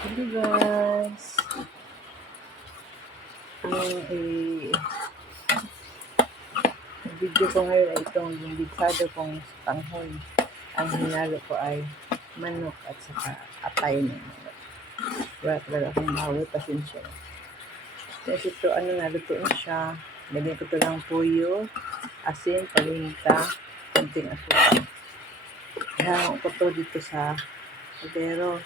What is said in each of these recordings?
Hello guys! Video ko ngayon ay itong bigsado kong tanghon. Ang hinalo ko ay manok at saka atay ng manok. Wala talaga akong bawi, pasensya. Kasi ito, nalutuin siya. Lagyan ko ito ng puyo, asin, paminta, konting asukal. Ihangok ko ito dito sa kaldero.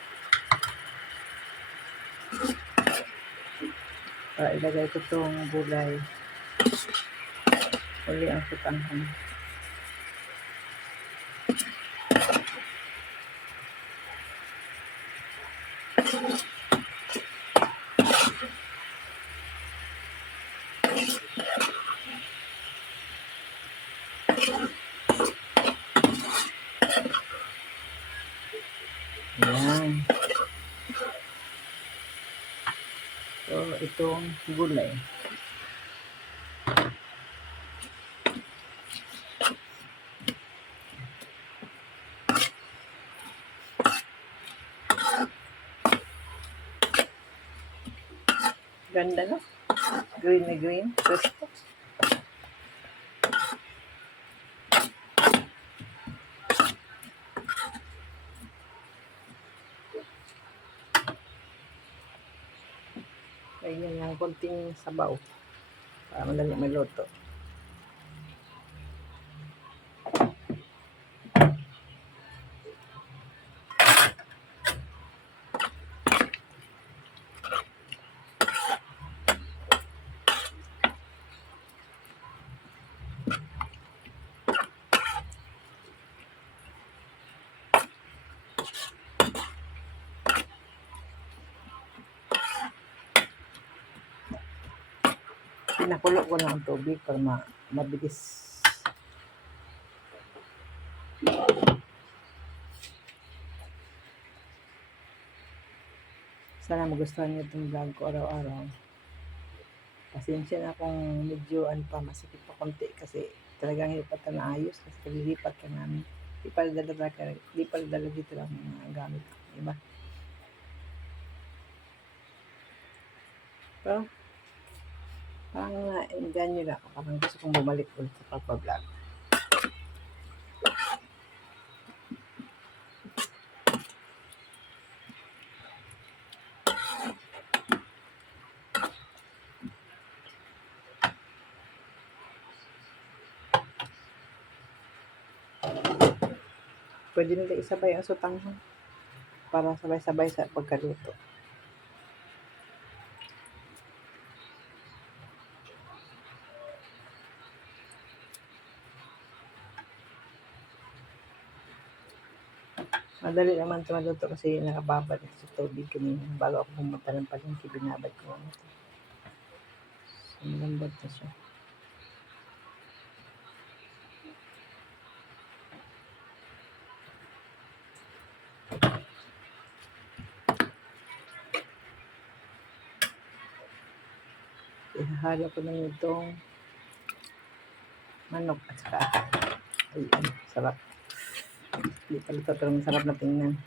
Para ilagay ko itong gulay. Uli ang sutanghon. Ayan. So, itong gulay. Ganda, no? Green na green. Presto. Ganyan lang, konting sabaw. Para madali maluto. Pinakulo ko na ang tubig para mabilis. Sana magustuhan niyo itong vlog ko araw-araw. Pasensya na kung medyo masikip pa konti kasi talagang hipat na ayos kasi kalilipat ka namin. Di pa dala dito lang mga gamit. Diba? Pero, parang na-enjoy nyo na ako. Parang gusto kong bumalik ulit sa pagpa-vlog. Pwede nila isabay ang sutanghon para sabay-sabay sa pagkaluto. Madali naman ito maluto kasi nakababad ito sa tubig kanina. Bago ako pumunta ng palengke, binabad ko ito. So, malambot na siya. Ihahalo ko na itong manok at saka ayun, sarap. Hindi pala ito, pero masarap na tingnan.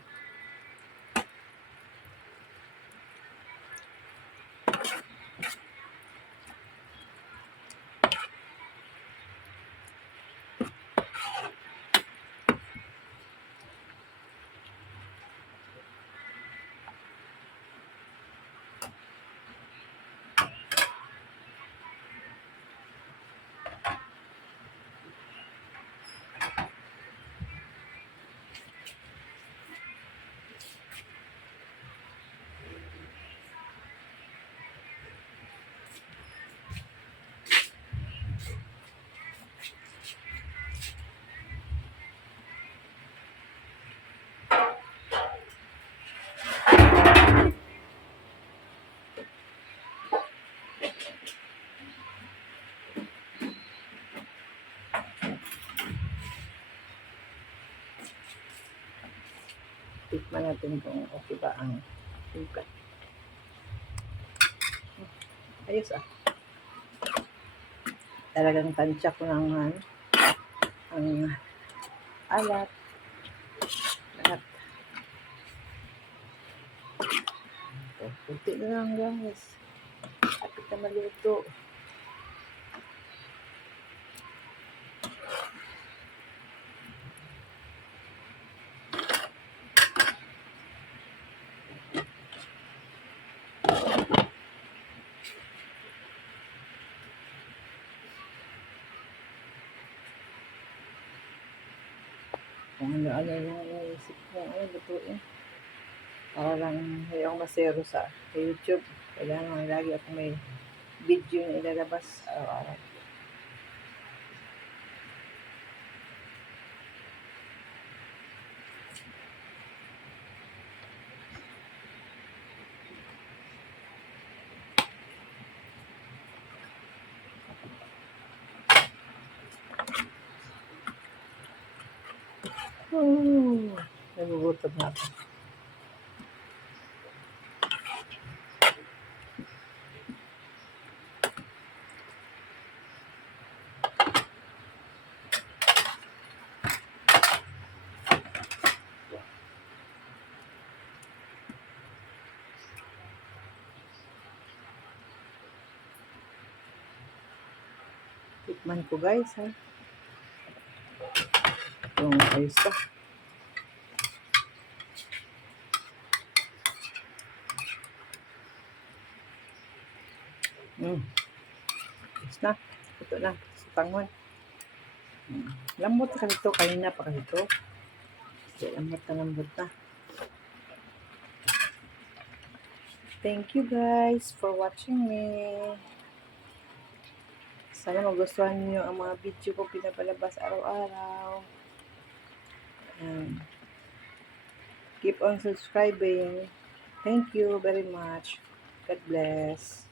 Tikman natin kung okay ba ang timpla. Ayos ah. Talagang tansya ko naman ang alat. Lahat. Kunti na lang guys. Kapit na maluto. Kung ano-ano yung naisip ko, lutuin. Para lang hindi ako masero sa YouTube. Kailangan lagi ako may video na ilalabas araw-araw. Nagugutom na ako. Tikman ko guys ha. Yung ayos pa. Ayos na. Ito na. Sa tangon. Lambot ka nito. Kanina pa kasi ito. Lambot na. Thank you guys for watching me. Sana magustuhan niyo ang mga video ko pinapalabas araw-araw. Keep on subscribing. Thank you very much. God bless.